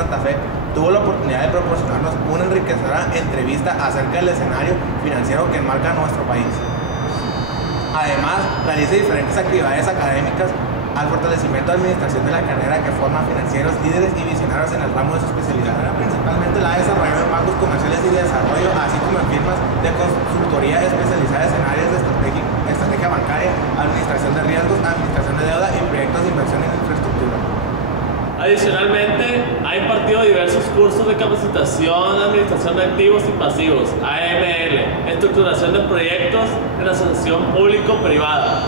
Santa Fe tuvo la oportunidad de proporcionarnos una enriquecedora entrevista acerca del escenario financiero que enmarca nuestro país. Además, realiza diferentes actividades académicas al fortalecimiento de administración de la carrera que forma financieros, líderes y visionarios en el ramo de su especialidad. Principalmente la ha desarrollado en bancos comerciales y de desarrollo, así como en firmas de consultoría especializadas en áreas de estrategia bancaria, administración de riesgos, administración de deuda y proyectos de inversión en infraestructura. Adicionalmente, ha impartido diversos cursos de capacitación, administración de activos y pasivos, AML, estructuración de proyectos en asociación público-privada.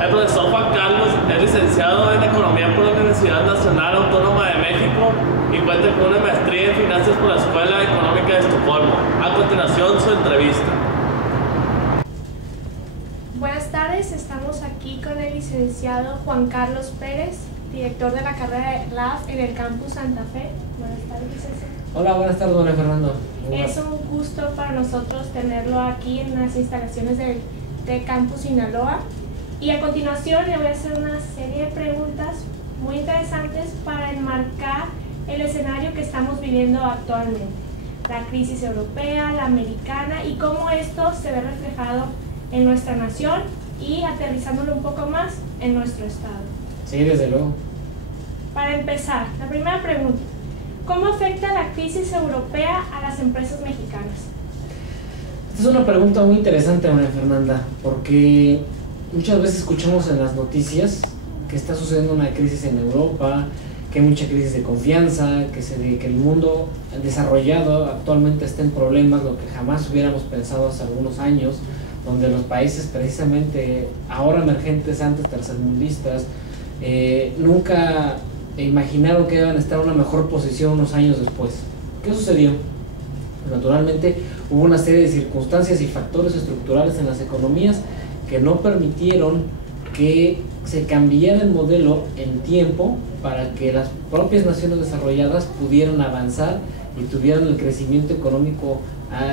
El profesor Juan Carlos es licenciado en Economía por la Universidad Nacional Autónoma de México y cuenta con una maestría en Finanzas por la Escuela Económica de Estocolmo. A continuación, su entrevista. Buenas tardes, estamos aquí con el licenciado Juan Carlos Pérez, director de la carrera de LAF en el campus Santa Fe. Buenas tardes, licenciado. Hola, buenas tardes, don Fernando. Es un gusto para nosotros tenerlo aquí en las instalaciones del campus Sinaloa. Y a continuación le voy a hacer una serie de preguntas muy interesantes para enmarcar el escenario que estamos viviendo actualmente. La crisis europea, la americana y cómo esto se ve reflejado en nuestra nación y aterrizándolo un poco más en nuestro estado. Sí, desde luego. Para empezar, la primera pregunta. ¿Cómo afecta la crisis europea a las empresas mexicanas? Esta es una pregunta muy interesante, María Fernanda, porque muchas veces escuchamos en las noticias que está sucediendo una crisis en Europa, que hay mucha crisis de confianza, que el mundo desarrollado actualmente está en problemas, lo que jamás hubiéramos pensado hace algunos años, donde los países precisamente ahora emergentes, antes tercermundistas, nunca imaginaron que iban a estar en una mejor posición unos años después. ¿Qué sucedió? Naturalmente hubo una serie de circunstancias y factores estructurales en las economías que no permitieron que se cambiara el modelo en tiempo para que las propias naciones desarrolladas pudieran avanzar y tuvieran el crecimiento económico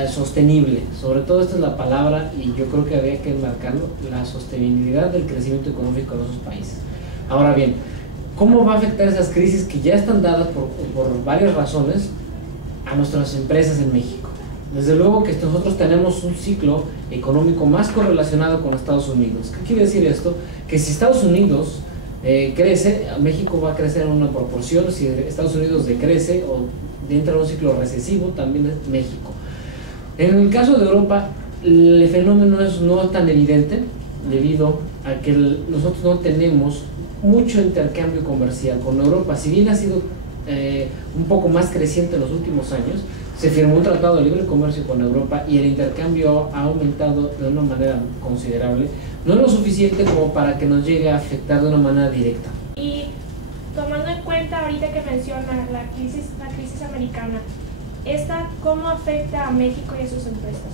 sostenible. Sobre todo esta es la palabra y yo creo que había que enmarcarlo, la sostenibilidad del crecimiento económico en esos países. Ahora bien, ¿cómo va a afectar esas crisis que ya están dadas por varias razones a nuestras empresas en México? Desde luego que nosotros tenemos un ciclo económico más correlacionado con Estados Unidos. ¿Qué quiere decir esto? Que si Estados Unidos crece, México va a crecer en una proporción. Si Estados Unidos decrece o entra en un ciclo recesivo, también es México. En el caso de Europa, el fenómeno no es tan evidente debido a que nosotros no tenemos mucho intercambio comercial con Europa. Si bien ha sido un poco más creciente en los últimos años, se firmó un tratado de libre comercio con Europa y el intercambio ha aumentado de una manera considerable. No es lo suficiente como para que nos llegue a afectar de una manera directa. Y tomando en cuenta ahorita que menciona la crisis americana, ¿esta cómo afecta a México y a sus empresas?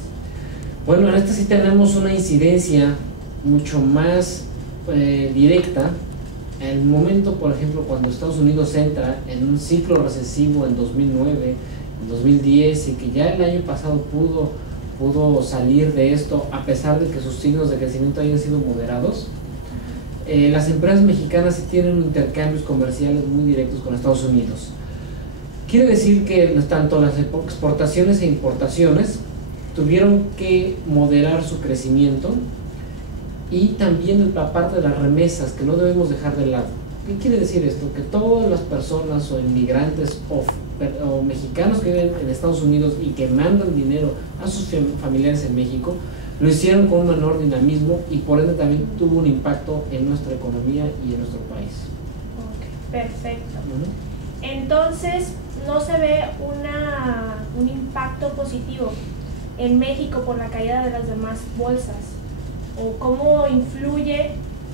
Bueno, en esta sí tenemos una incidencia mucho más directa. En el momento, por ejemplo, cuando Estados Unidos entra en un ciclo recesivo en 2009, en 2010, y que ya el año pasado pudo salir de esto a pesar de que sus signos de crecimiento hayan sido moderados, las empresas mexicanas sí tienen intercambios comerciales muy directos con Estados Unidos. Quiere decir que tanto las exportaciones e importaciones tuvieron que moderar su crecimiento, y también la parte de las remesas, que no debemos dejar de lado. ¿Qué quiere decir esto? Que todas las personas o inmigrantes o mexicanos que viven en Estados Unidos y que mandan dinero a sus familiares en México, lo hicieron con un menor dinamismo y por ende también tuvo un impacto en nuestra economía y en nuestro país. Ok, perfecto. Entonces, ¿no se ve un impacto positivo en México por la caída de las demás bolsas? ¿O cómo influye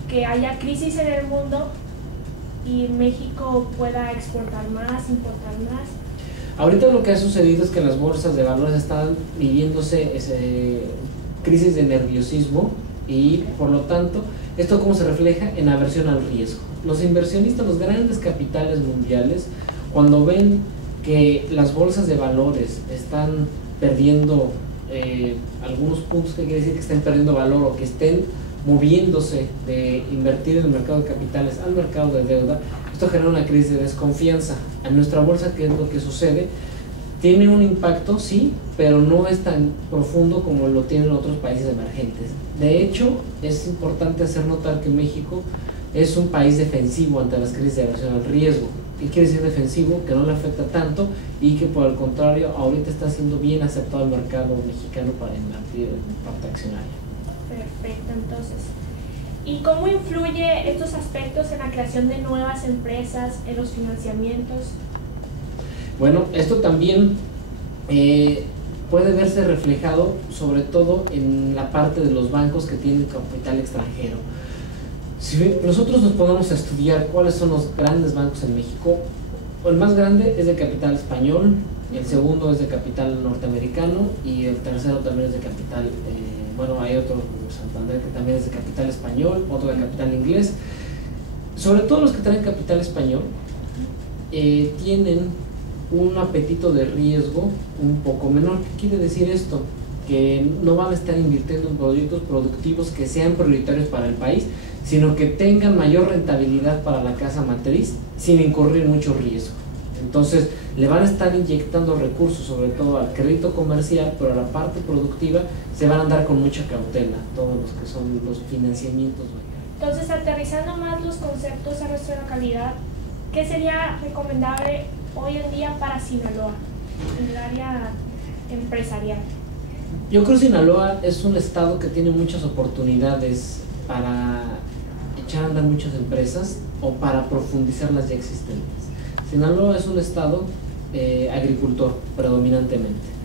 que haya crisis en el mundo y México pueda exportar más, importar más? Ahorita lo que ha sucedido es que las bolsas de valores están viviéndose crisis de nerviosismo y por lo tanto, ¿esto cómo se refleja? En aversión al riesgo. Los inversionistas, los grandes capitales mundiales, cuando ven que las bolsas de valores están perdiendo algunos puntos, que quiere decir que estén perdiendo valor o que estén moviéndose de invertir en el mercado de capitales al mercado de deuda, Esto genera una crisis de desconfianza. En nuestra bolsa, ¿qué es lo que sucede? Tiene un impacto, sí, pero no es tan profundo como lo tienen otros países emergentes. De hecho, es importante hacer notar que México es un país defensivo ante las crisis de aversión al riesgo. ¿Qué quiere decir defensivo? Que no le afecta tanto y que por el contrario ahorita está siendo bien aceptado el mercado mexicano para invertir en parte accionaria. Perfecto, entonces. ¿Y cómo influye estos aspectos en la creación de nuevas empresas, en los financiamientos? Bueno, esto también puede verse reflejado sobre todo en la parte de los bancos que tienen capital extranjero. Si nosotros nos ponemos a estudiar cuáles son los grandes bancos en México, el más grande es de capital español, el segundo es de capital norteamericano y el tercero también es de capital, bueno, hay otro, Santander, que también es de capital español, otro de capital inglés. Sobre todo los que traen capital español tienen un apetito de riesgo un poco menor. ¿Qué quiere decir esto? Que no van a estar invirtiendo en proyectos productivos que sean prioritarios para el país, sino que tengan mayor rentabilidad para la casa matriz sin incurrir mucho riesgo. Entonces le van a estar inyectando recursos, sobre todo al crédito comercial, pero a la parte productiva se van a andar con mucha cautela, todos los que son los financiamientos. Entonces, aterrizando más los conceptos a nuestra localidad, ¿qué sería recomendable hoy en día para Sinaloa, en el área empresarial? Yo creo que Sinaloa es un estado que tiene muchas oportunidades para echar a andar muchas empresas o para profundizar las ya existentes. Sinaloa es un estado agricultor predominantemente.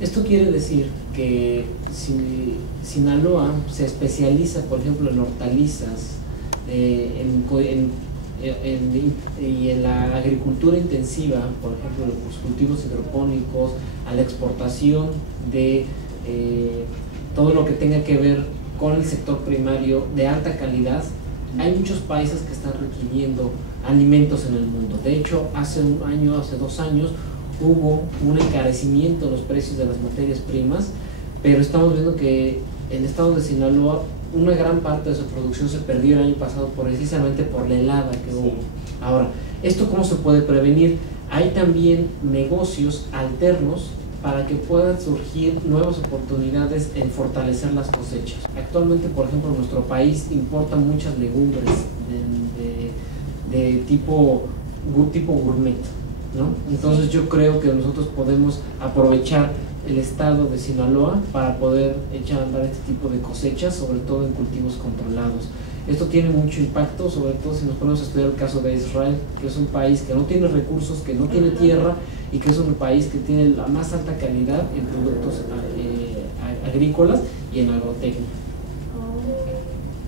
Esto quiere decir que si Sinaloa se especializa, por ejemplo, en hortalizas y en la agricultura intensiva, por ejemplo, los cultivos hidropónicos, a la exportación de todo lo que tenga que ver con el sector primario de alta calidad, hay muchos países que están requiriendo alimentos en el mundo. De hecho, hace un año, hace 2 años, hubo un encarecimiento en los precios de las materias primas, pero estamos viendo que en el estado de Sinaloa una gran parte de su producción se perdió el año pasado precisamente por la helada que hubo. Ahora, ¿esto cómo se puede prevenir? Hay también negocios alternos para que puedan surgir nuevas oportunidades en fortalecer las cosechas. Actualmente, por ejemplo, nuestro país importa muchas legumbres de tipo gourmet, ¿no? Entonces yo creo que nosotros podemos aprovechar el estado de Sinaloa para poder echar a andar este tipo de cosechas, sobre todo en cultivos controlados. Esto tiene mucho impacto, sobre todo si nos ponemos a estudiar el caso de Israel, que es un país que no tiene recursos, que no tiene tierra y que es un país que tiene la más alta calidad en productos agrícolas y en agrotecnia.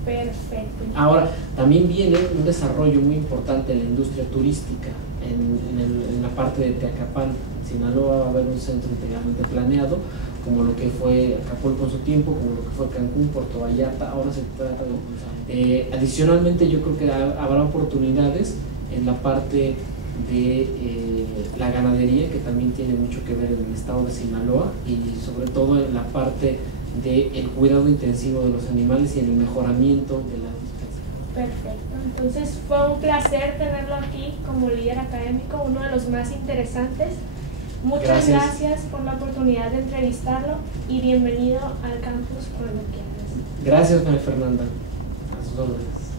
Perfecto. Ahora, también viene un desarrollo muy importante en la industria turística, en la parte de Teacapán. En Sinaloa va a haber un centro integralmente planeado, como lo que fue Acapulco en su tiempo, como lo que fue Cancún, Puerto Vallarta. Ahora se trata de... adicionalmente, yo creo que habrá oportunidades en la parte de la ganadería, que también tiene mucho que ver en el estado de Sinaloa, y sobre todo en la parte del cuidado intensivo de los animales y en el mejoramiento de la dispensa. Perfecto, entonces fue un placer tenerlo aquí como líder académico, uno de los más interesantes. Muchas gracias por la oportunidad de entrevistarlo y bienvenido al campus cuando quieras. Gracias, María Fernanda. A sus órdenes.